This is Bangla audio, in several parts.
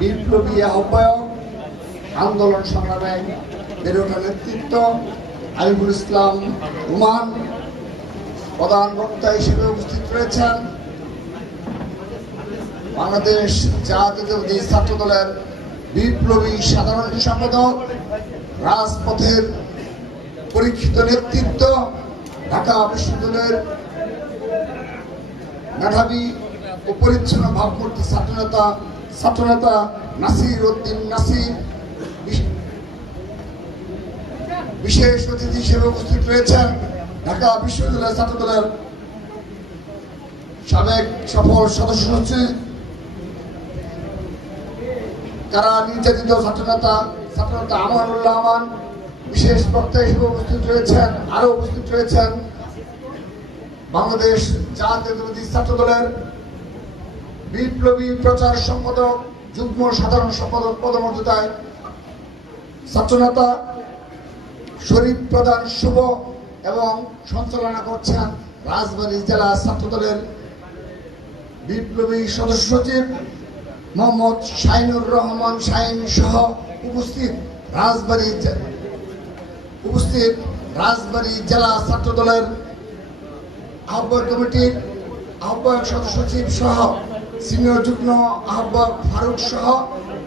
বিপ্লবী আহ্বায়ক আন্দোলন সংগ্রামে বেড়ে ওঠা নেতৃত্ব আলিমুল ইসলাম রুমান প্রধান বক্তা হিসেবে উপস্থিত রয়েছেন বাংলাদেশ জাতীয় ছাত্র দলের বিপ্লবী সাধারণ সম্পাদক রাজপথের পরীক্ষিত নেতৃত্ব ঢাকা বিশ্ববিদ্যালয়ের মেধাবী ও পরিচ্ছন্ন ভাবমূর্তি ছাত্রনেতা ছাত্রনেতা নাসির উদ্দিন নাসির বিশেষ অতিথি হিসেবে উপস্থিত রয়েছেন ঢাকা বিশ্ববিদ্যালয়ের ছাত্রদলের সাবেক সফল সদস্য হচ্ছে তারা নির্যাতিত ছাত্রনেতা ছাত্রনেতা আমানুল্লাহ আমান বিশেষ বক্তা হিসেবে উপস্থিত রয়েছেন আরো উপস্থিত রয়েছেন বাংলাদেশ জাতীয়তাবাদী ছাত্রদলের বিপ্লবী প্রচার সম্পাদক যুগ্ম সাধারণ সম্পাদক পদমর্যাদায় ছাত্রনেতা শরীফ প্রধান শুভ এবং সঞ্চালনা করছেন রাজবাড়ী জেলা ছাত্রদলের বিপ্লবী সদস্য সচিব মোহাম্মদ শাহিনুর রহমান শাহিন সহ উপস্থিত রাজবাড়ী উপস্থিত রাজবাড়ী জেলা ছাত্রদলের আহ্বায়ক কমিটির আহ্বায়ক সদস্য সচিব সহ সিনিয়র যুগ্ম আহ্বায়ক ফারুক সহ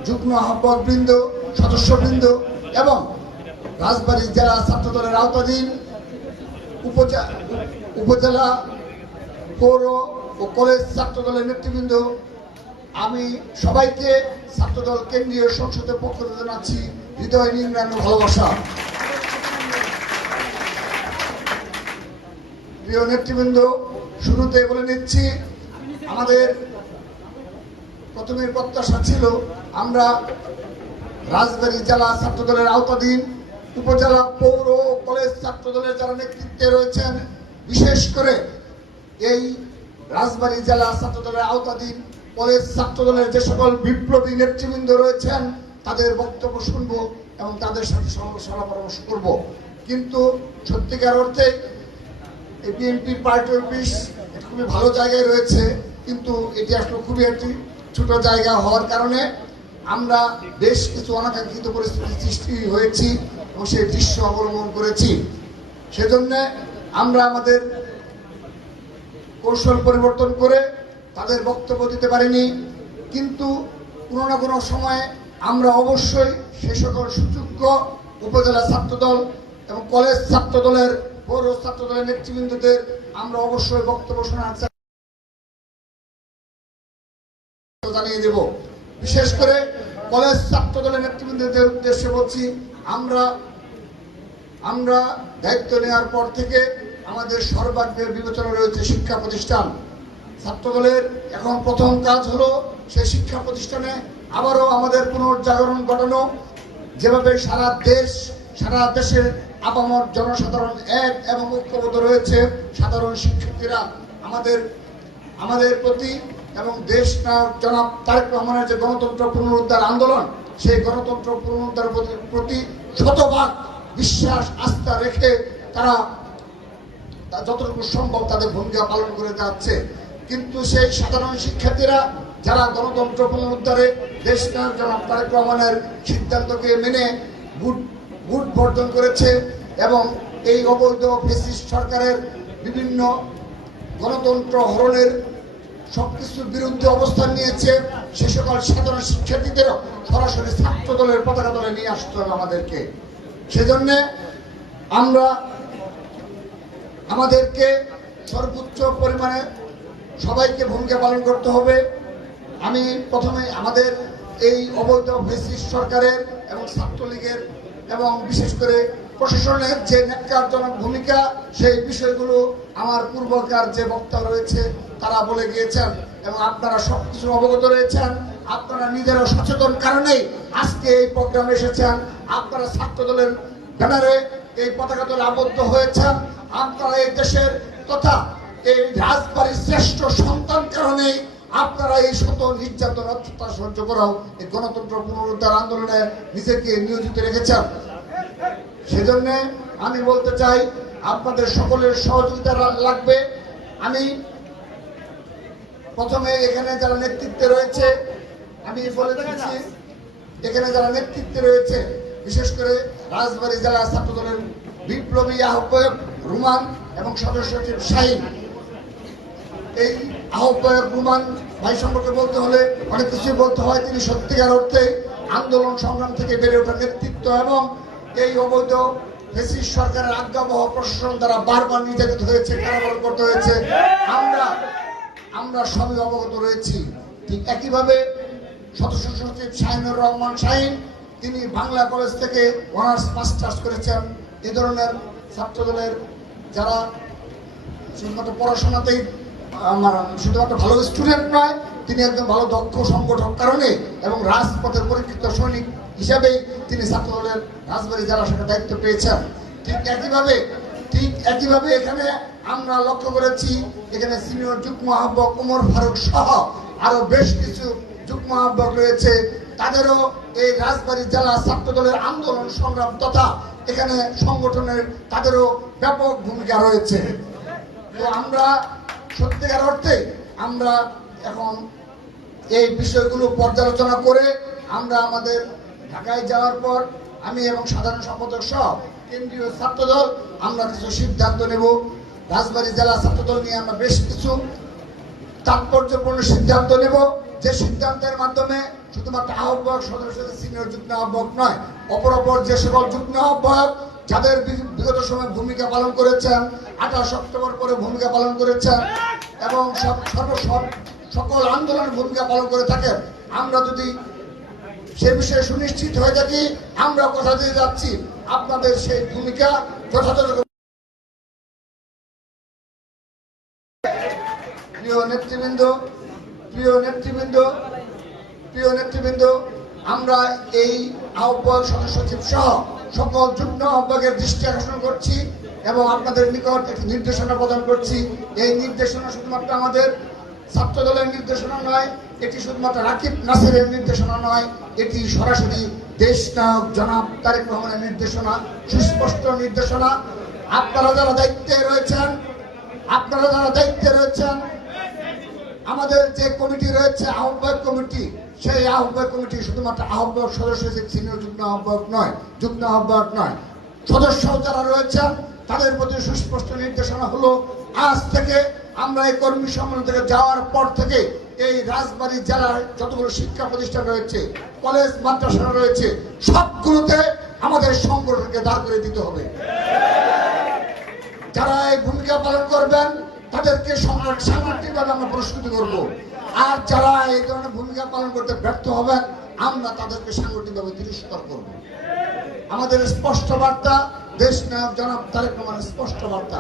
যুগ্ম সদস্য সদস্যবৃন্দ এবং রাজবাড়ী জেলা ছাত্র দলের আওতাধীন উপজেলা পৌর ও কলেজ ছাত্র দলের নেতৃবৃন্দ আমি সবাইকে ছাত্রদল কেন্দ্রীয় সংসদের পক্ষ থেকে জানাচ্ছি হৃদয় নিম্নান্ন ভালোবাসা প্রিয় নেতৃবৃন্দ শুরুতে বলে নিচ্ছি আমাদের প্রথমের প্রত্যাশা ছিল আমরা রাজবাড়ী জেলা ছাত্রদলের আওতাধীন উপজেলা পৌর কলেজ ছাত্রদলের যারা নেতৃত্বে রয়েছেন বিশেষ করে এই রাজবাড়ী জেলা ছাত্রদলের আওতাধীন কলেজ ছাত্রদলের যে সকল বিপ্লবী নেতৃবৃন্দ রয়েছেন তাদের বক্তব্য শুনব এবং তাদের সাথে সমালোচনা পরামর্শ করব কিন্তু সত্যিকার অর্থে এই বিএনপির পার্টি অফিস খুবই ভালো জায়গায় রয়েছে কিন্তু এটি আসলে খুবই একটি ছোট জায়গা হওয়ার কারণে আমরা বেশ কিছু অনাকাঙ্ক্ষিত পরিস্থিতির সৃষ্টি হয়েছি এবং সেই দৃশ্য অবলম্বন করেছি সেজন্যে আমরা আমাদের কৌশল পরিবর্তন করে তাদের বক্তব্য দিতে পারিনি কিন্তু কোনো না কোনো সময়ে আমরা অবশ্যই সে সকল সুযোগ্য উপজেলা ছাত্রদল এবং কলেজ ছাত্রদলের পৌর ছাত্রদলের নেতৃবৃন্দদের আমরা অবশ্যই বক্তব্য শোনার জানিয়ে দেব বিশেষ করে কলেজ ছাত্র দলের নেতৃবৃন্দদের উদ্দেশ্যে বলছি আমরা আমরা দায়িত্ব নেওয়ার পর থেকে আমাদের সর্বাগ্রের বিবেচনা রয়েছে শিক্ষা প্রতিষ্ঠান ছাত্রদলের এখন প্রথম কাজ হলো সেই শিক্ষা প্রতিষ্ঠানে আবারও আমাদের পুনর্জাগরণ ঘটানো যেভাবে সারা দেশ সারা দেশের আপামর জনসাধারণ এক এবং ঐক্যবদ্ধ রয়েছে সাধারণ শিক্ষার্থীরা আমাদের আমাদের প্রতি এবং দেশ জনাব তারেক রহমানের যে গণতন্ত্র পুনরুদ্ধার আন্দোলন সেই গণতন্ত্র পুনরুদ্ধার প্রতি শতভাগ বিশ্বাস আস্থা রেখে তারা যতটুকু সম্ভব তাদের ভূমিকা পালন করে যাচ্ছে কিন্তু সেই সাধারণ শিক্ষার্থীরা যারা গণতন্ত্র পুনরুদ্ধারে দেশ জনাব তারেক রহমানের সিদ্ধান্তকে মেনে ভোট ভোট বর্জন করেছে এবং এই অবৈধ ফেসিস্ট সরকারের বিভিন্ন গণতন্ত্র হরণের সবকিছুর বিরুদ্ধে অবস্থান নিয়েছে সে সকল সাধারণ শিক্ষার্থীদের সরাসরি ছাত্র দলের পতাকা দলে নিয়ে আসতে হবে আমাদেরকে সেজন্য আমরা আমাদেরকে সর্বোচ্চ পরিমাণে সবাইকে ভূমিকা পালন করতে হবে আমি প্রথমে আমাদের এই অবৈধ ভেসি সরকারের এবং ছাত্রলীগের এবং বিশেষ করে প্রশাসনের যে ন্যাক্কারজনক ভূমিকা সেই বিষয়গুলো আমার পূর্বকার যে বক্তা রয়েছে তারা বলে গিয়েছেন এবং আপনারা সবকিছু অবগত রয়েছেন আপনারা নিজেরা সচেতন কারণেই আজকে এই প্রোগ্রামে এসেছেন আপনারা ছাত্র দলের ব্যানারে এই পতাকা দলে আবদ্ধ হয়েছেন আপনারা এই দেশের তথা এই রাজবাড়ির শ্রেষ্ঠ সন্তান কারণেই আপনারা এই শত নির্যাতন অত্যাচার সহ্য করাও এই গণতন্ত্র পুনরুদ্ধার আন্দোলনে নিজেকে নিয়োজিত রেখেছেন সেজন্য আমি বলতে চাই আপনাদের সকলের সহযোগিতা লাগবে আমি প্রথমে এখানে যারা নেতৃত্বে রয়েছে আমি বলে দিচ্ছি এখানে যারা নেতৃত্বে রয়েছে বিশেষ করে রাজবাড়ী জেলা ছাত্র দলের বিপ্লবী আহ্বায়ক রুমান এবং সদস্য সচিব শাহিন এই আহ্বায়ক রুমান ভাই সম্পর্কে বলতে হলে অনেক কিছুই বলতে হয় তিনি সত্যিকার অর্থে আন্দোলন সংগ্রাম থেকে বেড়ে ওঠার নেতৃত্ব এবং এই অবৈধ ফেসিস সরকারের আজ্ঞাবহ প্রশাসন দ্বারা বারবার নির্যাতিত হয়েছে কারাবরণ করতে হয়েছে আমরা আমরা সবই অবগত রয়েছি ঠিক একইভাবে সদস্য সচিব শাহিনুর রহমান শাহিন তিনি বাংলা কলেজ থেকে অনার্স মাস্টার্স করেছেন এ ধরনের ছাত্রদলের যারা শুধুমাত্র পড়াশোনাতেই আমার শুধুমাত্র ভালো স্টুডেন্ট নয় তিনি একজন ভালো দক্ষ সংগঠক কারণে এবং রাজপথের পরীক্ষিত সৈনিক হিসাবে তিনি ছাত্রদলের রাজবাড়ি জেলা শাখার দায়িত্ব পেয়েছেন ঠিক একইভাবে ঠিক একইভাবে এখানে আমরা লক্ষ্য করেছি এখানে সিনিয়র যুগ্ম আহ্বক উমর ফারুক সহ আরও বেশ কিছু যুগ্ম আহ্বক রয়েছে তাদেরও এই রাজবাড়ি জেলা ছাত্রদলের আন্দোলন সংগ্রাম তথা এখানে সংগঠনের তাদেরও ব্যাপক ভূমিকা রয়েছে তো আমরা সত্যিকার অর্থে আমরা এখন এই বিষয়গুলো পর্যালোচনা করে আমরা আমাদের ঢাকায় যাওয়ার পর আমি এবং সাধারণ সম্পাদক সহ কেন্দ্রীয় ছাত্রদল আমরা কিছু সিদ্ধান্ত নেব রাজবাড়ী জেলা ছাত্রদল নিয়ে আমরা বেশ কিছু তাৎপর্যপূর্ণ সিদ্ধান্ত নেব যে সিদ্ধান্তের মাধ্যমে শুধুমাত্র আহ্বায়ক সদস্য সিনিয়র যুগ্ম আহ্বায়ক নয় অপর অপর যে সকল যুগ্ম আহ্বায়ক যাদের বিগত সময় ভূমিকা পালন করেছেন আঠাশ অক্টোবর পরে ভূমিকা পালন করেছেন এবং সব সকল আন্দোলনের ভূমিকা পালন করে থাকেন আমরা যদি সে বিষয়ে সুনিশ্চিত হয়ে থাকি আমরা কথা দিয়ে যাচ্ছি আপনাদের সেই ভূমিকা যথাযথ প্রিয় নেতৃবৃন্দ প্রিয় নেতৃবৃন্দ প্রিয় নেতৃবৃন্দ আমরা এই আহ্বায়ক সদস্য সহ সকল যুগ্ম আহ্বায়কের দৃষ্টি আকর্ষণ করছি এবং আপনাদের নিকট একটি নির্দেশনা প্রদান করছি এই নির্দেশনা শুধুমাত্র আমাদের ছাত্র দলের নির্দেশনা নয় এটি শুধুমাত্র রাকিব নাসিরের নির্দেশনা নয় এটি সরাসরি দেশ নায়ক জনাব তারেক রহমানের নির্দেশনা সুস্পষ্ট নির্দেশনা আপনারা যারা দায়িত্বে রয়েছেন আপনারা যারা দায়িত্বে রয়েছেন আমাদের যে কমিটি রয়েছে আহ্বায়ক কমিটি সেই আহ্বায়ক কমিটি শুধুমাত্র আহ্বায়ক সদস্য যে সিনিয়র যুগ্ম আহ্বায়ক নয় যুগ্ম আহ্বায়ক নয় সদস্য যারা রয়েছেন তাদের প্রতি সুস্পষ্ট নির্দেশনা হলো আজ থেকে আমরা এই কর্মী সম্মেলন থেকে যাওয়ার পর থেকে এই রাজবাড়ী জেলার যতগুলো শিক্ষা প্রতিষ্ঠান রয়েছে কলেজ মাদ্রাসা রয়েছে সবগুলোতে আমাদের সংগঠনকে দাঁড় করে দিতে হবে যারা এই ভূমিকা পালন করবেন তাদেরকে সাংগঠনিকভাবে আমরা পুরস্কৃত করব আর যারা এই ধরনের ভূমিকা পালন করতে ব্যর্থ হবেন আমরা তাদেরকে সাংগঠনিকভাবে তিরস্কার করব আমাদের স্পষ্ট বার্তা দেশ নায়ক জনাব তারেক রহমানের স্পষ্ট বার্তা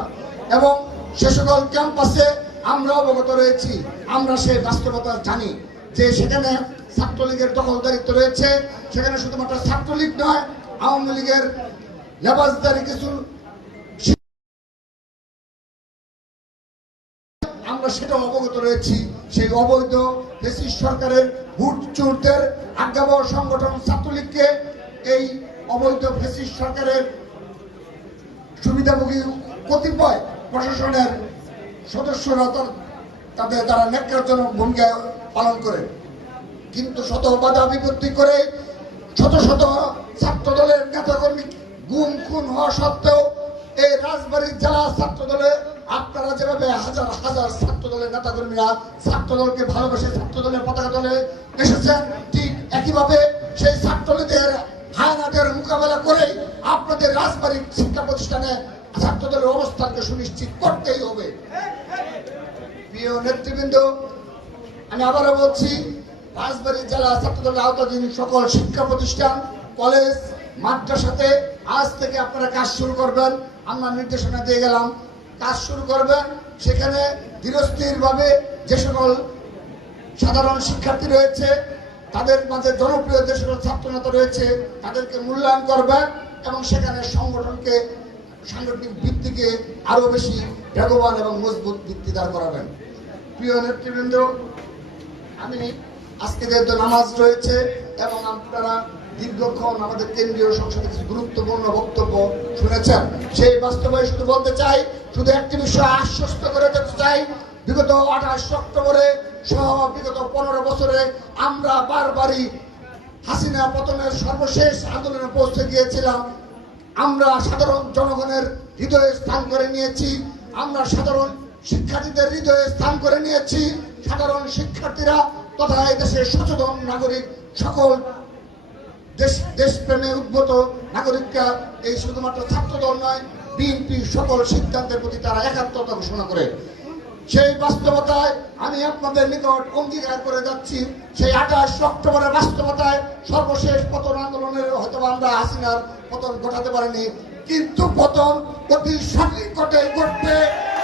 এবং সে ক্যাম্পাসে আমরা অবগত রয়েছি আমরা সেই বাস্তবতা জানি যে সেখানে ছাত্রলীগের দখলদারিত্ব রয়েছে সেখানে শুধুমাত্র ছাত্রলীগ নয় আওয়ামী লীগের লেবাসদারি কিছু আমরা সেটা অবগত রয়েছি সেই অবৈধ দেশি সরকারের ভুট চুরদের আজ্ঞাবহ সংগঠন ছাত্রলীগকে এই অবৈধ ফেসিস সরকারের সুবিধাভোগী কতিপয় প্রশাসনের সদস্যরা তাদের তারা নেকরজনক ভূমিকা পালন করে কিন্তু শত বাধা বিপত্তি করে শত শত ছাত্র দলের নেতাকর্মী গুম খুন হওয়া সত্ত্বেও এই রাজবাড়ির জেলা ছাত্র দলে আপনারা যেভাবে হাজার হাজার ছাত্র দলের নেতাকর্মীরা ছাত্র দলকে ভালোবেসে ছাত্র দলের পতাকা দলে এসেছেন ঠিক একইভাবে সেই ছাত্রলীদের হায়নাদের মোকাবেলা করে আপনাদের রাজবাড়ির শিক্ষা প্রতিষ্ঠানে ছাত্রদের অবস্থানকে সুনিশ্চিত করতেই হবে প্রিয় নেতৃবৃন্দ আমি আবারও বলছি রাজবাড়ী জেলা ছাত্রদলের আওতাধীন সকল শিক্ষা প্রতিষ্ঠান কলেজ মাদ্রাসাতে আজ থেকে আপনারা কাজ শুরু করবেন আমরা নির্দেশনা দিয়ে গেলাম কাজ শুরু করবেন সেখানে ধীরস্থিরভাবে যে সকল সাধারণ শিক্ষার্থী রয়েছে তাদের মাঝে জনপ্রিয় যে সকল ছাত্রনেতা রয়েছে তাদেরকে মূল্যায়ন করবেন এবং সেখানে সংগঠনকে সাংগঠনিক ভিত্তিকে আরও বেশি বেগবান এবং মজবুত দাঁড় করাবেন প্রিয় নেতৃবৃন্দ আমি আজকে যেহেতু নামাজ রয়েছে এবং আপনারা দীর্ঘক্ষণ আমাদের কেন্দ্রীয় সংসদে কিছু গুরুত্বপূর্ণ বক্তব্য শুনেছেন সেই বাস্তবে শুধু বলতে চাই শুধু একটি বিষয় আশ্বস্ত করে যেতে চাই বিগত আঠাশ অক্টোবরে সহ বিগত পনেরো বছরে আমরা বারবারই হাসিনা পতনের সর্বশেষ আন্দোলনে পৌঁছে গিয়েছিলাম আমরা সাধারণ জনগণের হৃদয়ে স্থান করে নিয়েছি আমরা সাধারণ শিক্ষার্থীদের হৃদয়ে স্থান করে নিয়েছি সাধারণ শিক্ষার্থীরা তথা দেশের সচেতন নাগরিক সকল দেশ দেশপ্রেমে উদ্ভূত নাগরিকরা এই শুধুমাত্র ছাত্রদল নয় বিএনপি সকল সিদ্ধান্তের প্রতি তারা একাত্মতা ঘোষণা করে সেই বাস্তবতায় আমি আপনাদের নিকট অঙ্গীকার করে যাচ্ছি সেই আঠাশ অক্টোবরের বাস্তবতায় সর্বশেষ পতন আন্দোলনের হয়তো আমরা হাসিনার পতন ঘটাতে পারিনি কিন্তু পতন অতি সঠিক ঘটে ঘটতে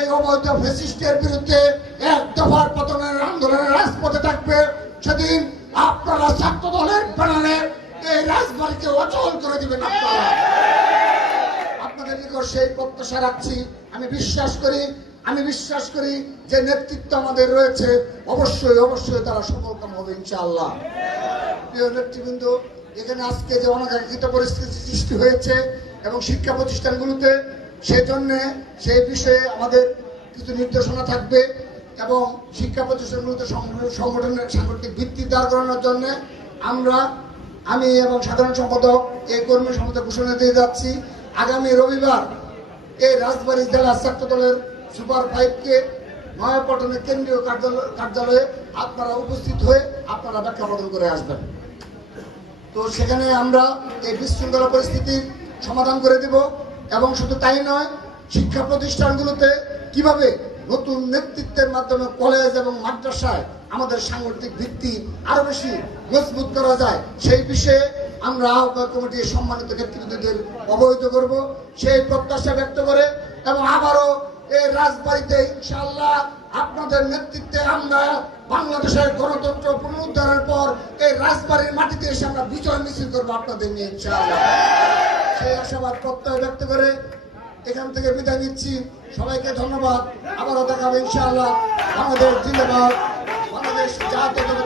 এই অবৈধ ফেসিস্টের বিরুদ্ধে এক দফার পতনের আন্দোলনের রাজপথে থাকবে সেদিন আপনারা ছাত্র দলের প্রাণে এই রাজবাড়িকে অচল করে দিবেন আপনারা আপনাদের নিকট সেই প্রত্যাশা রাখছি আমি বিশ্বাস করি আমি বিশ্বাস করি যে নেতৃত্ব আমাদের রয়েছে অবশ্যই অবশ্যই তারা সফলকাম হবে ইনশাআল্লাহ প্রিয় নেতৃবৃন্দ এখানে আজকে যে অনাকাঙ্ক্ষিত পরিস্থিতি সৃষ্টি হয়েছে এবং শিক্ষা প্রতিষ্ঠানগুলোতে সেজন্যে সেই বিষয়ে আমাদের কিছু নির্দেশনা থাকবে এবং শিক্ষা প্রতিষ্ঠানগুলোতে সংগঠনের সাংগঠনিক ভিত্তি দাঁড় করানোর জন্য আমরা আমি এবং সাধারণ সম্পাদক এই কর্মী সমতা ঘোষণা দিয়ে যাচ্ছি আগামী রবিবার এই রাজবাড়ী জেলা ছাত্র দলের সুপার ফাইভকে নয়াপটনের কেন্দ্রীয় কার্যালয় কার্যালয়ে আপনারা উপস্থিত হয়ে আপনারা ব্যাখ্যা বদল করে আসবেন তো সেখানে আমরা এই বিশৃঙ্খলা পরিস্থিতির সমাধান করে দেব এবং শুধু তাই নয় শিক্ষা প্রতিষ্ঠানগুলোতে কিভাবে নতুন নেতৃত্বের মাধ্যমে কলেজ এবং মাদ্রাসায় আমাদের সাংগঠনিক ভিত্তি আরো বেশি মজবুত করা যায় সেই বিষয়ে আমরা আহ্বায়ক কমিটির সম্মানিত নেতৃত্বদের অবহিত করব সেই প্রত্যাশা ব্যক্ত করে এবং আবারও এই রাজবাড়িতে ইনশাল্লাহ আপনাদের নেতৃত্বে আমরা বাংলাদেশের গণতন্ত্র পুনরুদ্ধারের পর এই রাজবাড়ির মাটিতে এসে আমরা বিজয় মিছিল করবো আপনাদের নিয়ে ইনশাল্লাহ এই আশাবাদ প্রত্যয় ব্যক্ত করে এখান থেকে বিদায় নিচ্ছি সবাইকে ধন্যবাদ আবারও দেখাবে ইনশাআল্লাহ বাংলাদেশ জিন্দাবাদ বাংলাদেশ জাতীয়